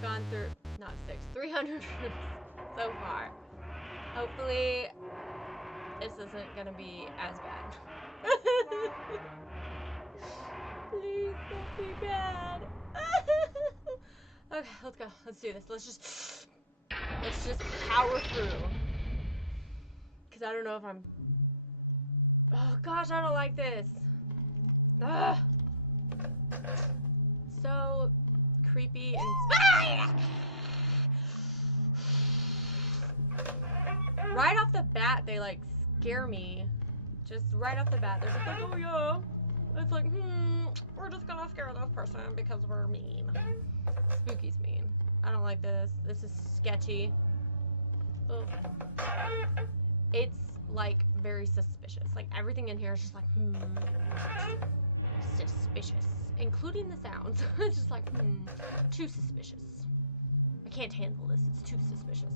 We've gone through, not 300 rooms so far. Hopefully, this isn't gonna be as bad. Please don't be bad. Okay, let's go. Let's do this. Let's just power through. Cause I don't know if I'm. Oh gosh, I don't like this. Ugh. So creepy and. Right off the bat, they like scare me. Just right off the bat, they're just like, oh yeah. It's like, we're just gonna scare this person because we're mean. Spooky's mean. I don't like this. This is sketchy. Ugh. It's like very suspicious. Like everything in here is just like, suspicious. Including the sounds. It's just like, too suspicious. I can't handle this. It's too suspicious.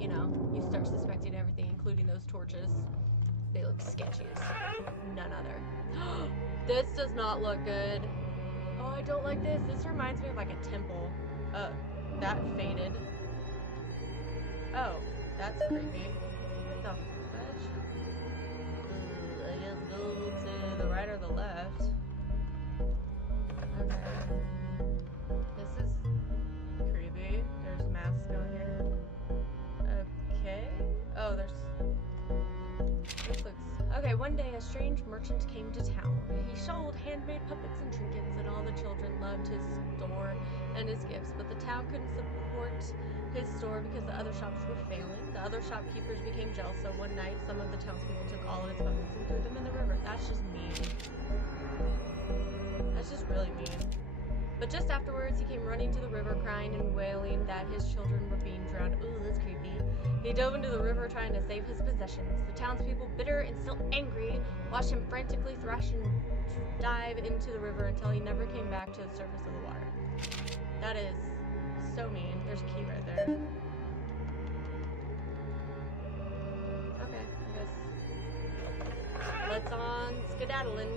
You know, you start suspecting everything, including those torches. They look sketchy as none other. This does not look good. Oh, I don't like this. This reminds me of like a temple. That faded. Oh, that's creepy. What the fudge? I guess go to the right or the left. Okay. This is creepy. There's masks on here. Okay. Oh, there's... This looks... Okay, one day a strange merchant came to town. He sold handmade puppets and trinkets, and all the children loved his store and his gifts, but the town couldn't support his store because the other shops were failing. The other shopkeepers became jealous, so one night some of the townspeople took all of his puppets and threw them in the river. That's just mean. That's just really mean. But just afterwards, he came running to the river, crying and wailing that his children were being drowned. Ooh, that's creepy. He dove into the river trying to save his possessions. The townspeople, bitter and still angry, watched him frantically thrash and dive into the river until he never came back to the surface of the water. That is so mean. There's a key right there. Okay, I guess. Let's on skedaddling.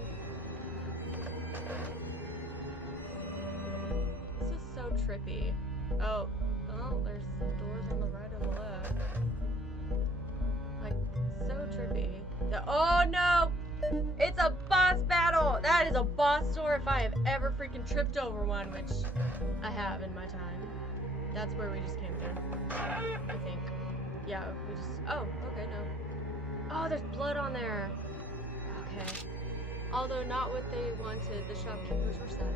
This is so trippy. Oh, there's doors on the right or the left. Like, so trippy. Oh no! It's a boss battle! That is a boss door if I have ever freaking tripped over one, which I have in my time. That's where we just came through. I think. Yeah, we just... Oh, okay, no. Oh, there's blood on there. Okay. Although not what they wanted, the shopkeepers were satisfied.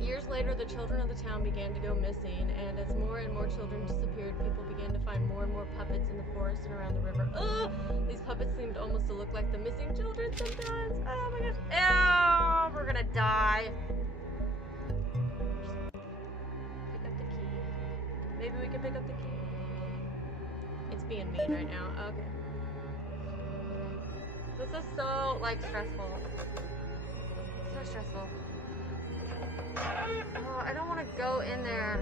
Years later, the children of the town began to go missing, and as more and more children disappeared, people began to find more and more puppets in the forest and around the river. Ugh! These puppets seemed almost to look like the missing children sometimes. Oh my gosh. Ew! We're gonna die. Pick up the key. Maybe we can pick up the key. It's being mean right now. Okay. This is so, like, stressful. So stressful. Oh, I don't want to go in there.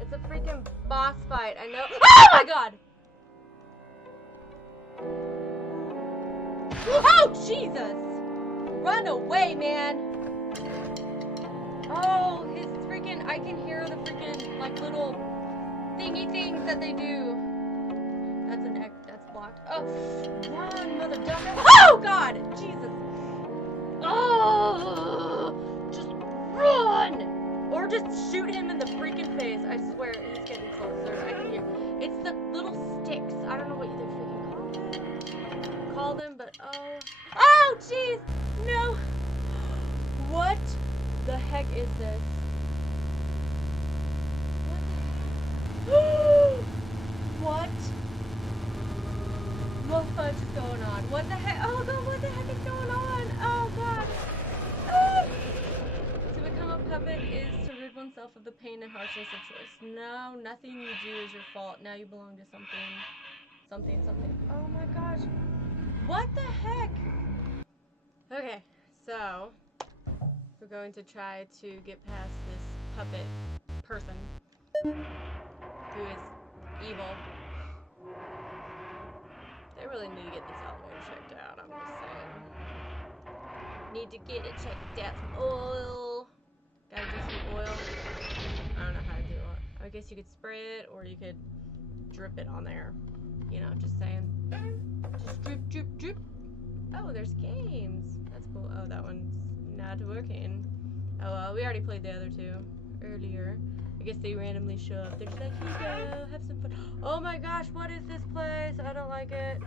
It's a freaking boss fight. I know. Oh my god! Oh, Jesus! Run away, man! Oh, his freaking... I can hear the freaking, like, little thingy things that they do. That's an X. That's blocked. Oh, run, mother dumbass. Oh, God! Jesus. Oh! Just run! Or just shoot him in the freaking face. I swear, he's getting closer. I can hear. It's the little sticks. I don't know what they freaking call them, but oh. Oh, jeez! No! What the heck is this? What? What fudge is going on? What the heck? Oh god, what the heck is going on? Oh god. Ah! To become a puppet is to rid oneself of the pain and harshness of choice. No, nothing you do is your fault. Now you belong to something. Something. Oh my gosh. What the heck? Okay, so we're going to try to get past this puppet person who is evil. They really need to get this elevator checked out, I'm just saying. Need to get it checked out. Some oil. Gotta do some oil. I don't know how to do it. I guess you could spray it or you could drip it on there. You know, just saying. Just drip, drip, drip. Oh, there's games. That's cool. Oh, that one's not working. Oh, well, we already played the other two earlier. I guess they randomly show up. They're just like, here you go, have some fun. Oh my gosh, what is this place? I don't like it.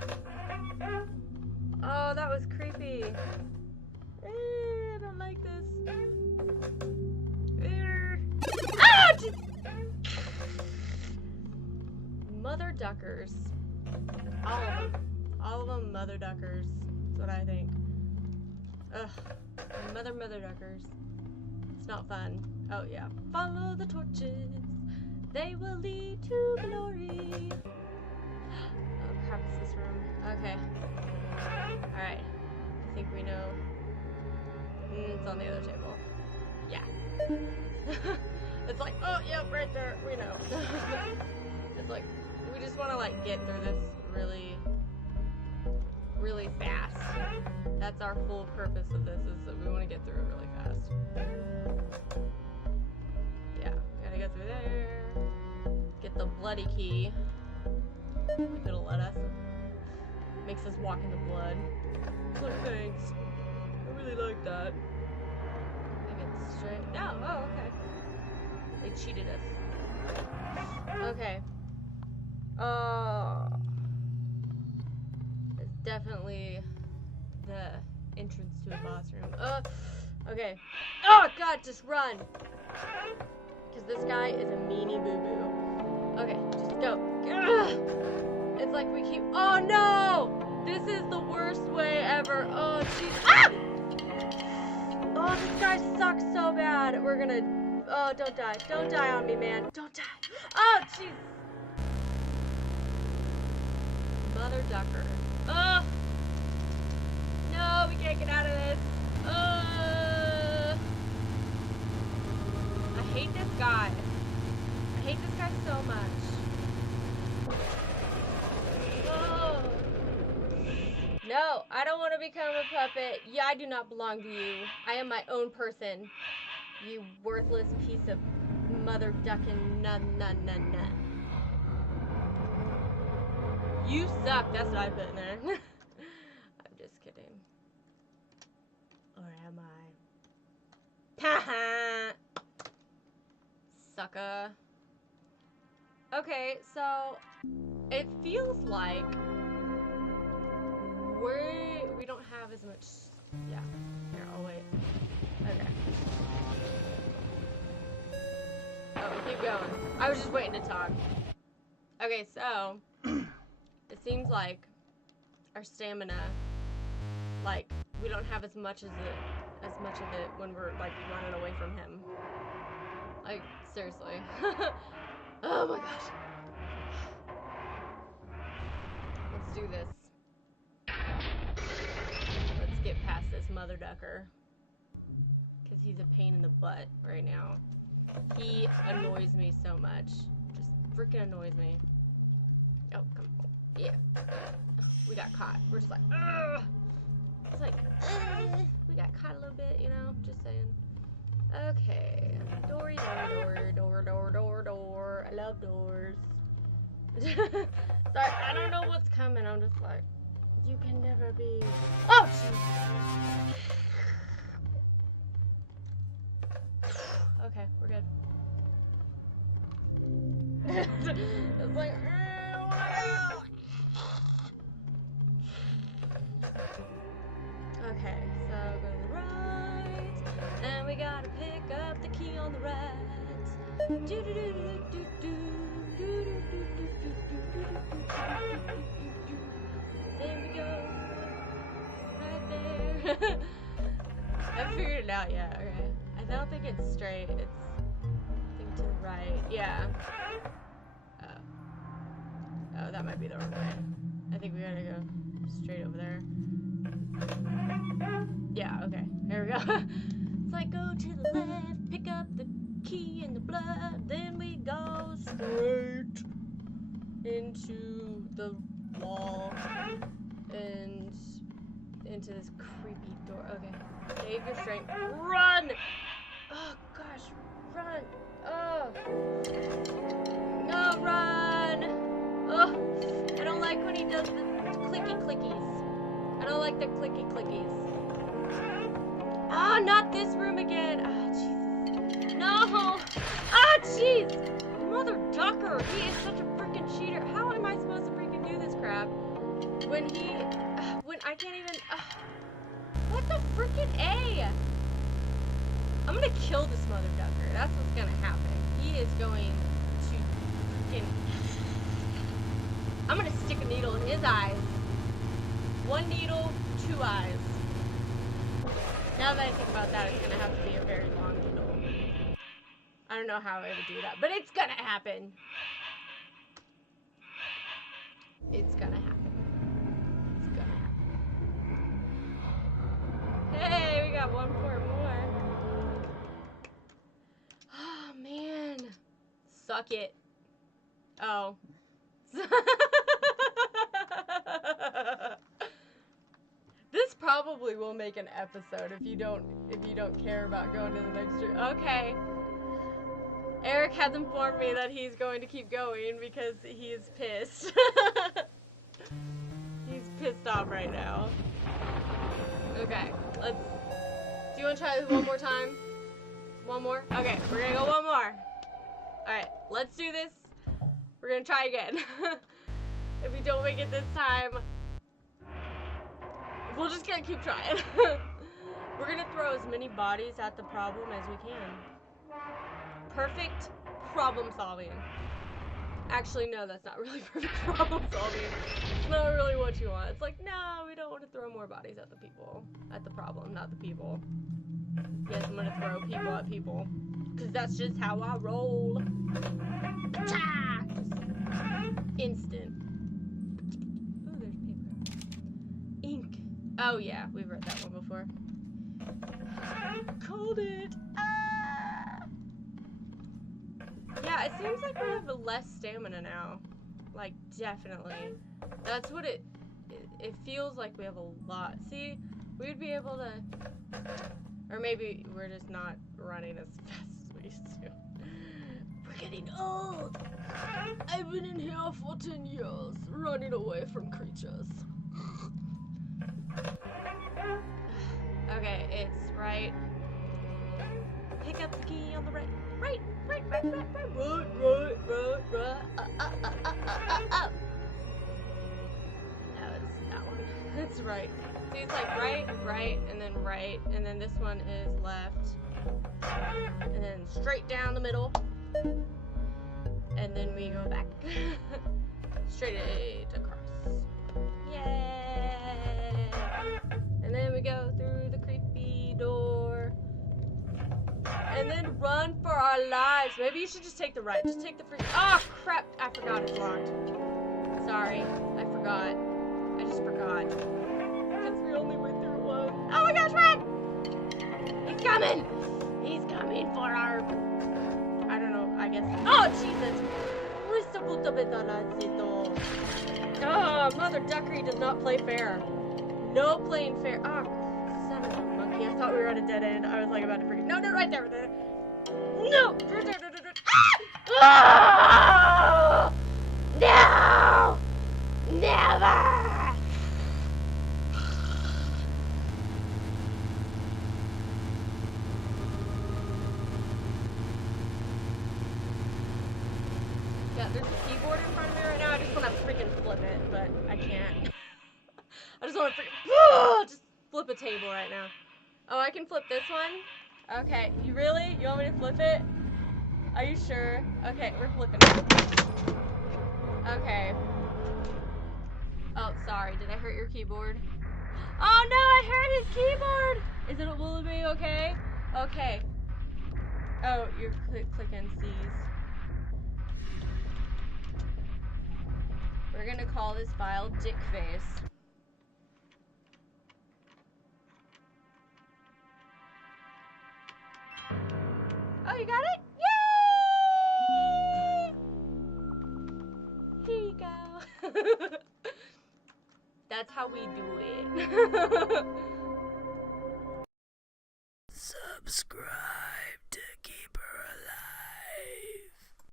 Oh, that was creepy. I don't like this. Ah! Mother duckers. All of them. All of them mother duckers. That's what I think. Ugh. Mother duckers. It's not fun. Oh yeah. Follow the torches. They will lead to glory. Oh crap, it's this room. Okay. Alright. I think we know. It's on the other table. Yeah. It's like, oh yep, right there. We know. It's like, we just want to like get through this really fast. That's our full purpose of this, is that we want to get through it really fast. Yeah, gotta go through there. Get the bloody key. If it'll let us. Makes us walk in the blood. It's like, thanks. I really like that. I think it's straight. No, oh, okay. They cheated us. Okay. It's definitely the entrance to a boss room. Okay. Oh god, just run! Because this guy is a meanie boo-boo. Okay, just go. Ugh! It's like we keep— oh no! This is the worst way ever. Oh jeez. Ah! Oh, this guy sucks so bad. We're gonna— oh, don't die. Don't die on me, man. Don't die. Oh, jeez. Mother ducker. Oh! No, we can't get out of this. I hate this guy. I hate this guy so much. Oh. No, I don't want to become a puppet. Yeah, I do not belong to you. I am my own person. You worthless piece of mother ducking nun. You suck, that's what I put in there. I'm just kidding. Or am I? Haha! Sucker. Okay, so it feels like we don't have as much— yeah. Here, I'll wait. Okay. Oh, keep going. I was just waiting to talk. Okay, so it seems like our stamina, like, we don't have as much of it when we're like running away from him. Like, seriously. Oh my gosh. Let's do this. Let's get past this mother ducker. Because he's a pain in the butt right now. He annoys me so much. Just freaking annoys me. Oh, come on. Yeah. We got caught. We're just like, ugh. It's like, we got caught a little bit, you know? Just saying. Okay. Door. I love doors. Sorry, I don't know what's coming. I'm just like, you can never be. Oh, jeez. Okay, we're good. It's like, okay, so go to the right, and we gotta pick up the key on the right. There we go, right there. I figured it out, yeah, okay. I don't think it's straight, it's, I think to the right, yeah. Oh, that might be the wrong way. I think we gotta go straight over there. Yeah, okay, here we go. It's like, go to the left, pick up the key in the blood, then we go straight into the wall, and into this creepy door. Okay. Save your strength. Run! Oh, gosh. Run. Oh. No, run! Oh. I don't like when he does the clicky clickies. I don't like the clicky clickies. Oh, not this room again. Ah, Jesus. No. Ah, jeez. Mother ducker. He is such a freaking cheater. How am I supposed to freaking do this crap when I can't even... what the freaking A? I'm gonna kill this mother ducker. That's what's gonna happen. He is going to freaking... I'm gonna stick a needle in his eyes. One needle, two eyes. Now that I think about that, it's gonna have to be a very long needle. I don't know how I would do that, but it's gonna happen. It's gonna happen. It's gonna happen. Hey, we got 1 point more. Oh, man. Suck it. Oh. This probably will make an episode if you don't care about going to the next room. Okay. Eric has informed me that he's going to keep going because he is pissed. He's pissed off right now. Okay, do you want to try this one more time? One more? Okay, we're gonna go one more. Alright, let's do this. We're gonna try again. If we don't make it this time, we're just gonna keep trying. We're gonna throw as many bodies at the problem as we can. Perfect problem solving. Actually, no, that's not really perfect problem solving. It's not really what you want. It's like, no, we don't want to throw more bodies at the people. At the problem, not the people. Yes, I'm gonna throw people at people. Because that's just how I roll. Just instant. Oh, there's paper. Ink. Oh, yeah, we've read that one before. Called it. Yeah, it seems like we have less stamina now. Like, definitely. That's what it feels like we have a lot. See, we'd be able to... Or maybe we're just not running as fast as we used to. We're getting old. I've been in here for 10 years, running away from creatures. Okay, it's right. Pick up the key on the right. Right. No, it's that one. It's right. See, it's like right, and then this one is left. And then straight down the middle. And then we go back. Straight across. Yay! And then we go through the creepy door. And then run for our lives. Maybe you should just take the right. Just take the free. Oh, crap. I forgot it's locked. Sorry. I forgot. I just forgot. Because we only went through one. Oh my gosh, run! He's coming! He's coming for our... I don't know, I guess. Oh, Jesus! Oh, Mother Duckery does not play fair. No playing fair. Oh, son of a monkey. I thought we were at a dead end. I was like about to freaking... No, right there. No! Ah! No! Never! Yeah, there's a keyboard in front of me right now. I just want to freaking flip it, but I can't. I just want to freaking just flip a table right now. Oh, I can flip this one? Okay, you really? You want me to flip it? Are you sure? Okay, we're flipping it. Okay. Oh, sorry. Did I hurt your keyboard? Oh no, I hurt his keyboard! Will it be okay? Okay. Oh, you're clicking C's. We're gonna call this file Dickface. Oh, you got it? Yay! Here you go. That's how we do it. Subscribe.